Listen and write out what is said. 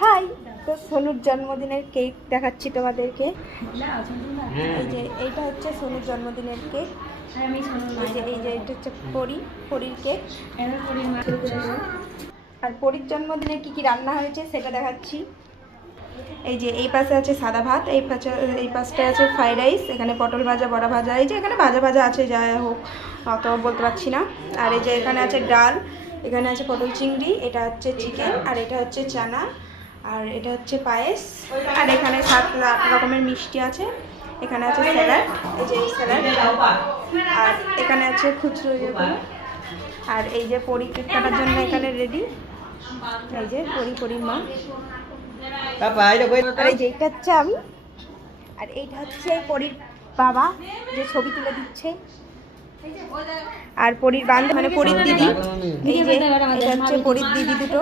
High, তো সোনুর জন্মদিনের cake দেখাচ্ছি তোমাদেরকে। এই যে এইটা হচ্ছে সোনুর জন্মদিনের কেক। এই যে এটা হচ্ছে পরীর কেক। আর পরীর জন্মদিনে কি কি রান্না হয়েছে সেটা দেখাচ্ছি। এই যে এই পাশে আছে সাদা ভাত, এই পাশটা আছে ফ্রাইড রাইস, এখানে পটল ভাজা, বড়া ভাজা, এই যে এখানে ভাজা ভাজা আছে, যাই হোক অত বলতে পারছি না। আর এই যে এখানে আছে ডাল, এখানে আছে পটল চিংড়ি, এটা হচ্ছে চিকেন, আর এটা হচ্ছে চানা, আর এটা হচ্ছে পায়েস, আর এখানে 7-8 রকমের মিষ্টি আছে। এখানে আছে স্যালাড, এই যে স্যালাড, আর এখানে আছে খুচরো যেগুলো। আর এই যে পরী কেক কাটার জন্য এখানে রেডি, এই যে পরীর মা। আর এই যে এইটা হচ্ছে আমি, আর এইটা হচ্ছে পরীর বাবা যে ছবি তুলে দিচ্ছে, আর পরীর বান্ধব মানে পরীর দিদি। এই যে এটা হচ্ছে পরীর দিদি দুটো।